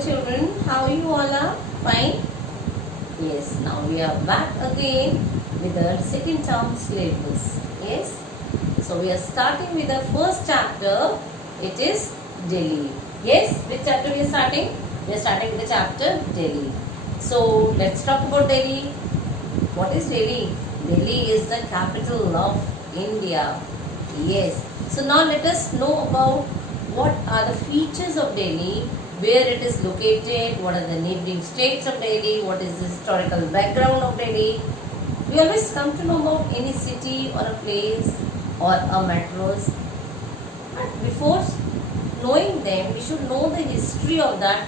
children, how you all are? Fine? Yes, now we are back again with the second term syllabus. Yes, so we are starting with the first chapter. It is Delhi. Yes, which chapter we are starting? We are starting with the chapter Delhi. So let's talk about Delhi. What is Delhi? Delhi is the capital of India. Yes. So now let us know about what are the features of Delhi, where it is located, what are the neighboring states of Delhi, what is the historical background of Delhi. We always come to know about any city or a place or a metros. But before knowing them, we should know the history of that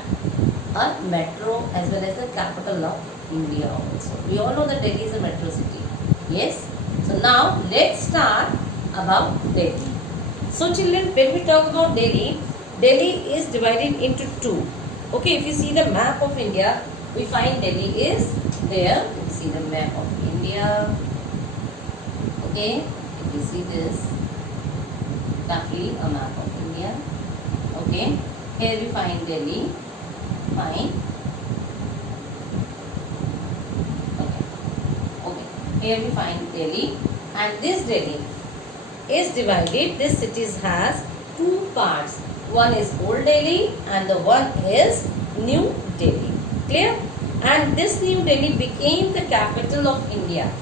metro as well as the capital of India also. We all know that Delhi is a metro city. Yes. So now let's start about Delhi. So children, when we talk about Delhi, Delhi is divided into two. Okay, if you see the map of India, we find Delhi is there. You see the map of India. Okay, if you see this, roughly a map of India. Okay, here we find Delhi. Fine. Okay, here we find Delhi, and this Delhi is divided. This city has two parts. One is Old Delhi and the one is New Delhi. Clear? And this New Delhi became the capital of India.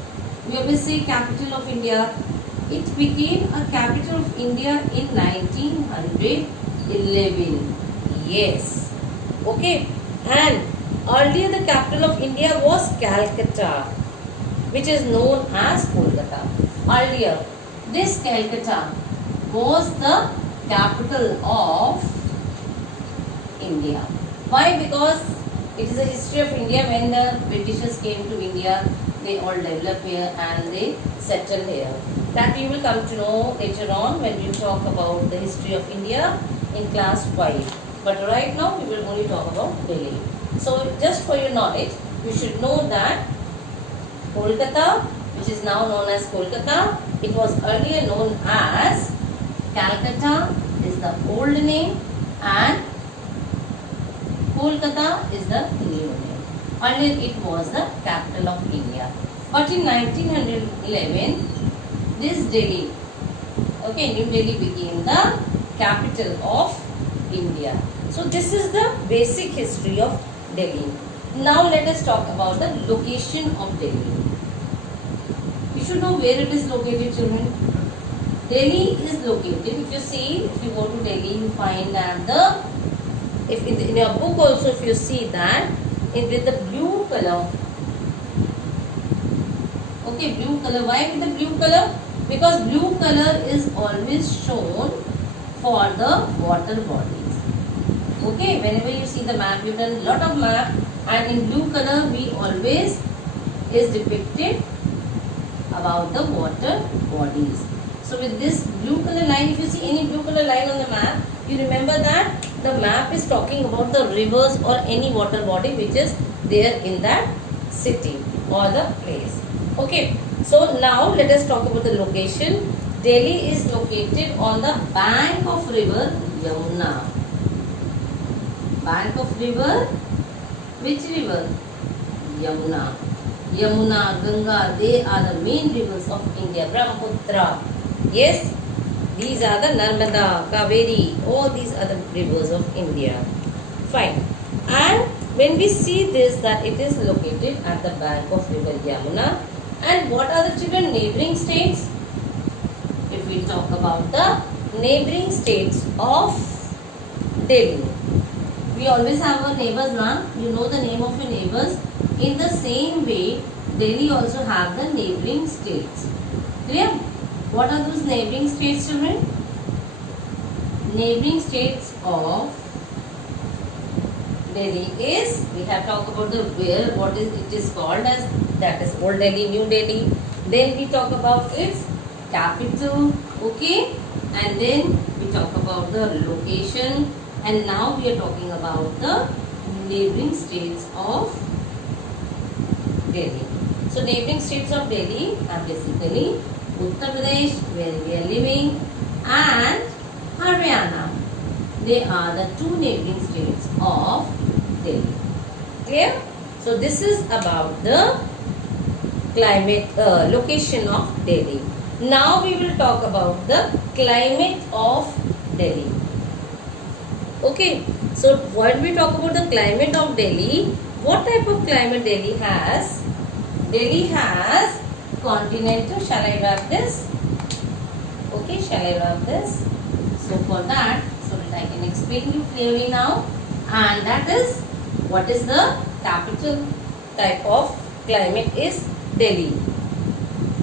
We always say capital of India. It became a capital of India in 1911. Yes. Okay. And earlier the capital of India was Calcutta, which is known as Kolkata. Earlier, this Calcutta was the capital of India. Why? Because it is a history of India. When the Britishers came to India, they all developed here and they settled here. That you will come to know later on when we talk about the history of India in class 5. But right now we will only talk about Delhi. So just for your knowledge, you should know that Kolkata, which is now known as Kolkata, it was earlier known as Calcutta is the old name and Kolkata is the new name. Earlier it was the capital of India. But in 1911, this Delhi, okay, New Delhi became the capital of India. So this is the basic history of Delhi. Now let us talk about the location of Delhi. You should know where it is located, children. Delhi is located. If you see, if you go to Delhi, you find that if in your book also, if you see that with the blue color. Okay, blue color. Why with the blue color? Because blue color is always shown for the water bodies. Okay, whenever you see the map, you've done a lot of map, and in blue color we always is depicted about the water bodies. So with this blue color line, if you see any blue color line on the map, you remember that the map is talking about the rivers or any water body which is there in that city or the place. Okay, so now let us talk about the location. Delhi is located on the bank of river Yamuna. Bank of river, which river? Yamuna. Yamuna, Ganga, they are the main rivers of India. Brahmaputra. Yes, these are the Narmada, Kaveri, all these are the rivers of India. Fine. And when we see this, that it is located at the bank of river Yamuna. And what are the children neighboring states? If we talk about the neighboring states of Delhi. We always have our neighbors now. You know the name of your neighbors. In the same way, Delhi also have the neighboring states. Clear? What are those neighboring states, children? Neighboring states of Delhi is, we have talked about the where, what is it is called as, that is Old Delhi, New Delhi. Then we talk about its capital, okay, and then we talk about the location, and now we are talking about the neighboring states of Delhi. So neighboring states of Delhi are basically Uttar Pradesh, where we are living, and Haryana. They are the two neighboring states of Clear? So this is about the climate location of Delhi. Now we will talk about the climate of Delhi. Okay, so when we talk about the climate of Delhi, what type of climate Delhi has? Delhi has continental. Shall I wrap this? Okay, shall I wrap this? So for that, so that I can explain you clearly now, and that is what is the capital type of climate is Delhi.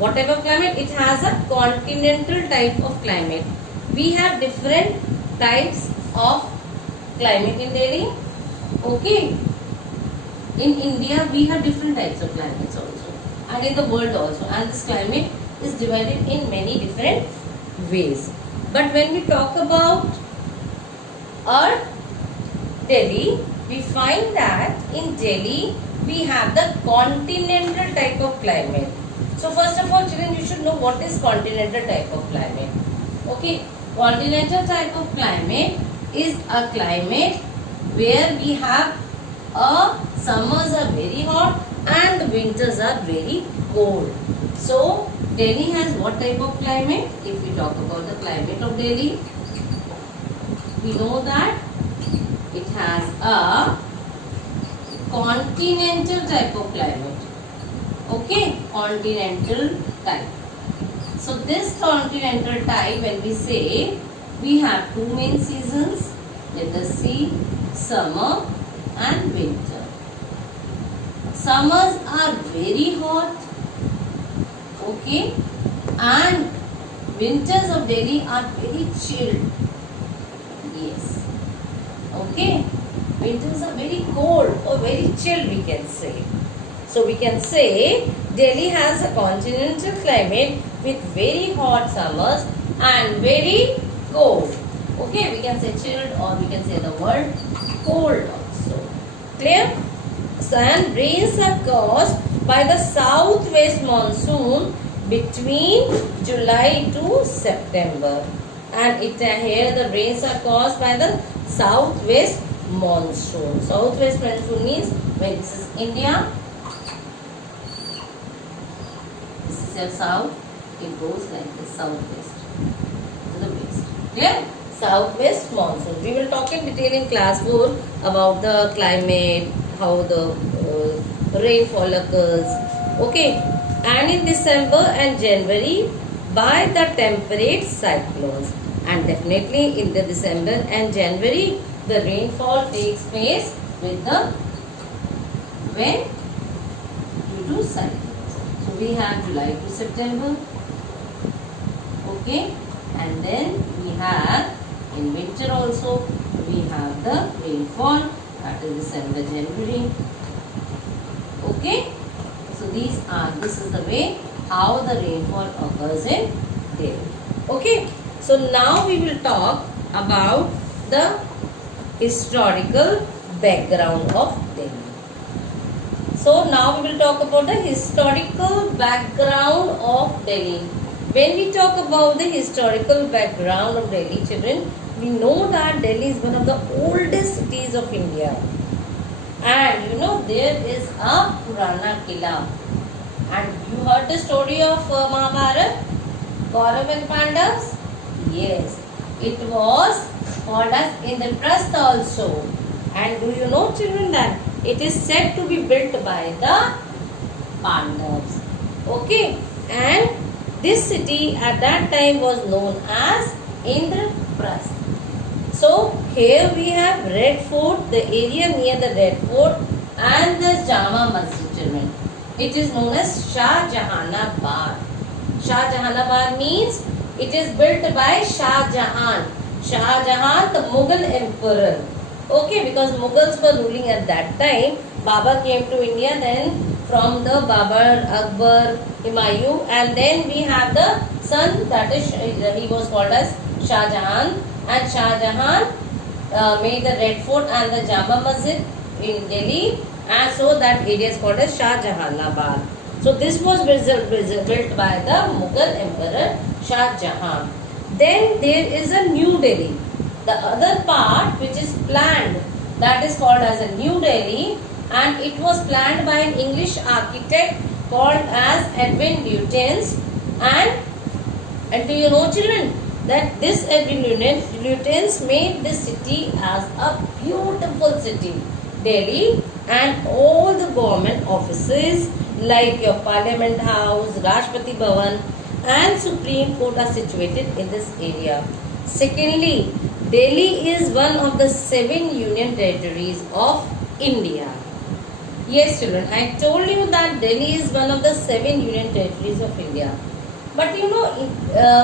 What type of climate? It has a continental type of climate. We have different types of climate in Delhi. Okay. In India, we have different types of climates also, and in the world also. And this climate is divided in many different ways. But when we talk about our Delhi, we find that in Delhi we have the continental type of climate. So first of all, children, you should know what is continental type of climate. Okay, continental type of climate is a climate where we have summers are very hot and the winters are very cold. So Delhi has what type of climate? If we talk about the climate of Delhi, we know that it has a continental type of climate. Okay, continental type. So this continental type, when we say, we have two main seasons. Let us see, summer and winter. Summers are very hot, okay, and winters of Delhi are very chilled. Yes, okay, winters are very cold or very chilled, we can say. So we can say Delhi has a continental climate with very hot summers and very cold. Okay, we can say chilled, or we can say the word cold also. Clear? And rains are caused by the southwest monsoon between July to September. And here the rains are caused by the southwest monsoon. Southwest monsoon means when this is India, this is your south, it goes like this, southwest to the west. Clear? Southwest monsoon. We will talk in detail in class 4 about the climate, how the rainfall occurs. Okay. And in December and January by the temperate cyclones. And definitely in the December and January the rainfall takes place with the when? Due to cyclones. So we have July to September. Okay. And then we have in winter also we have the rainfall, that is December, January. Okay. So this is the way how the rainfall occurs in Delhi. Okay. So now we will talk about the historical background of Delhi. So now we will talk about the historical background of Delhi. When we talk about the historical background of Delhi, children, we know that Delhi is one of the oldest cities of India. And you know there is a Purana Killa. And you heard the story of Mahabharata, Kaurav and Pandavas? Yes, it was called as Indraprastha also. And do you know, children, that it is said to be built by the Pandavas. Okay, and this city at that time was known as Indraprastha. So here we have Red Fort, the area near the Red Fort, and the Jama Masjid, children. It is known as Shah Jahanabad. Shah Jahanabad means it is built by Shah Jahan. Shah Jahan, the Mughal emperor. Okay, because Mughals were ruling at that time. Babur came to India, then from the Babur, Akbar, Humayun, and then we have the son, that is, he was called as Shah Jahan. And Shah Jahan made the Red Fort and the Jama Masjid in Delhi, and so that area is called as Shah Jahanabad. So this was built by the Mughal emperor Shah Jahan. Then there is a New Delhi, the other part which is planned that is called as a New Delhi, and it was planned by an English architect called as Edwin Lutyens. And do you know, children, that this Edwin Lutyens made this city as a beautiful city, Delhi, and all the government offices like your Parliament House, Rashtrapati Bhavan, and Supreme Court are situated in this area. Secondly, Delhi is one of the 7 union territories of India. Yes, children, I told you that Delhi is one of the 7 union territories of India. But you know,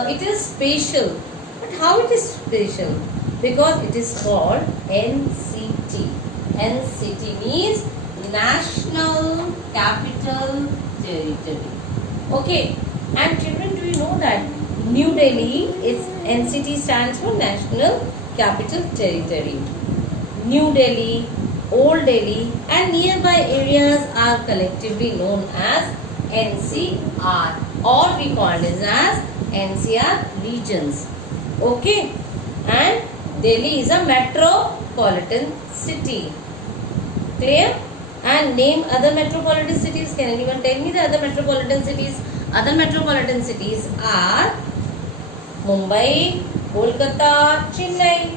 it is special. But how it is special? Because it is called NCT. NCT means National Capital Territory. Okay. And children, do you know that New Delhi is NCT stands for National Capital Territory. New Delhi, Old Delhi, and nearby areas are collectively known as NCR, or we call it as NCR regions. Okay, and Delhi is a metropolitan city. Clear? And name other metropolitan cities. Can anyone tell me the other metropolitan cities? Other metropolitan cities are Mumbai, Kolkata, Chennai.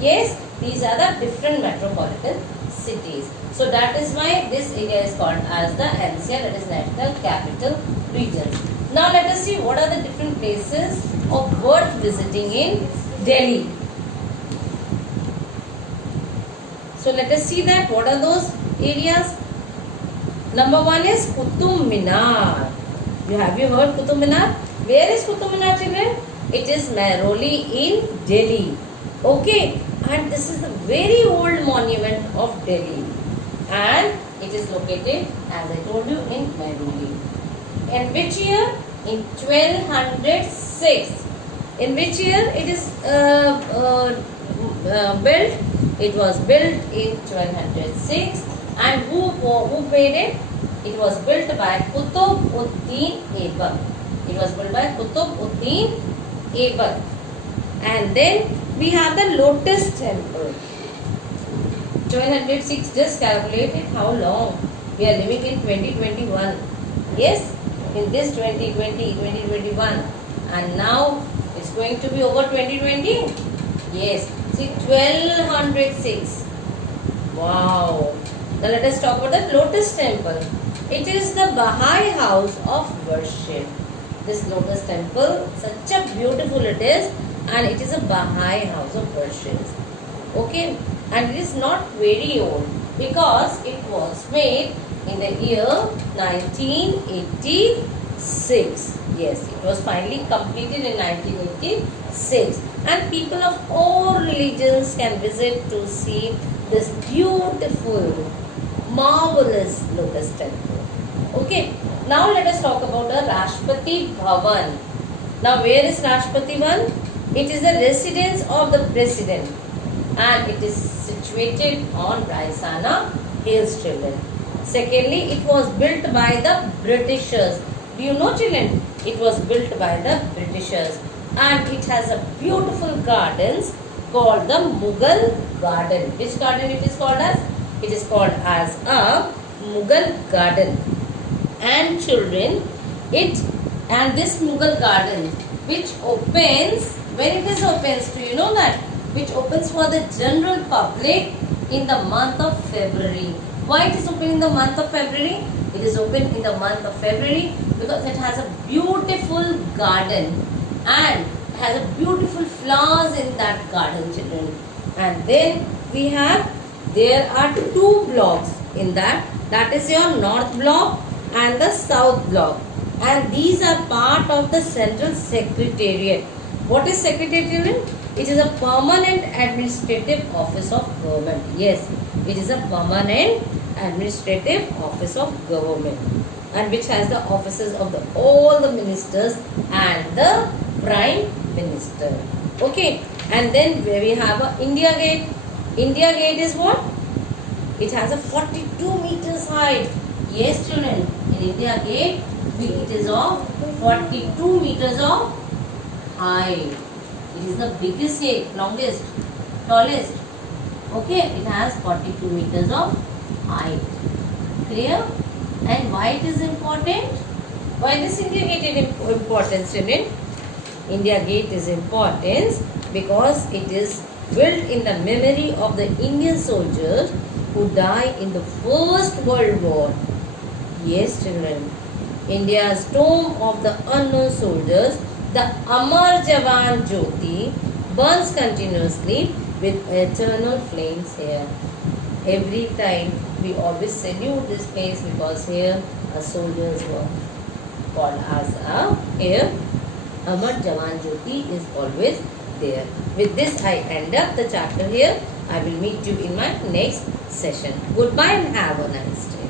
Yes, these are the different metropolitan cities. So that is why this area is called as the NCR, that is National Capital Region. Now let us see what are the different places of worth visiting in Delhi. So let us see that what are those areas. Number 1 is Qutub Minar. Have you heard Qutub Minar? Where is Qutub Minar, children? It is Mehrauli in Delhi. Okay, and this is a very old monument of Delhi, and it is located, as I told you, in Mehrauli. In which year? In 1206. In which year it is built? It was built in 1206. And who made it? It was built by Qutb-ud-Din Aibak. It was built by Qutb-ud-Din Aibak. And then we have the Lotus Temple. 1206, just calculate it how long. We are living in 2021. Yes, in this 2020, 2021. And now it's going to be over 2020. Yes, see 1206. Wow. Now let us talk about the Lotus Temple. It is the Baha'i house of worship. This Lotus Temple, such a beautiful it is, and it is a Baha'i house of worship. Okay, and it is not very old because it was made in the year 1986. Yes, it was finally completed in 1986, and people of all religions can visit to see this beautiful, marvelous Lotus Temple. Okay, now let us talk about the Rashtrapati Bhavan. Now where is Rashtrapati Bhavan? It is the residence of the president, and it is situated on Raisana Hills, children. Secondly, it was built by the Britishers. Do you know, children? It was built by the Britishers, and it has a beautiful gardens called the Mughal Garden. Which garden it is called as? It is called as a Mughal Garden. And children, this Mughal Garden, which opens, when it is opens, do you know that? Which opens for the general public in the month of February. Why it is open in the month of February? It is open in the month of February because it has a beautiful garden and has a beautiful flowers in that garden, children. And then we have, there are 2 blocks in that. That is your north block and the south block. And these are part of the central secretariat. What is secretariat, children? It is a permanent administrative office of government. Yes, it is a permanent administrative office of government, and which has the offices of all the ministers and the prime minister. Okay, and then where we have a India Gate. India Gate is what? It has a 42 meters height. Yes, children, in India Gate, it is of 42 meters of height. It is the biggest gate, longest, tallest. Okay, it has 42 meters of height. Clear? And why it is important? Why this India Gate is important, student? India Gate is important because it is built in the memory of the Indian soldiers who died in the First World War. Yes, children. India's tomb of the unknown soldiers, the Amar Jawan Jyoti, burns continuously with eternal flames here. Every time we always salute this place because here our soldiers were called as here Amar Jawan Jyoti is always there. With this I end up the chapter here. I will meet you in my next session. Goodbye and have a nice day.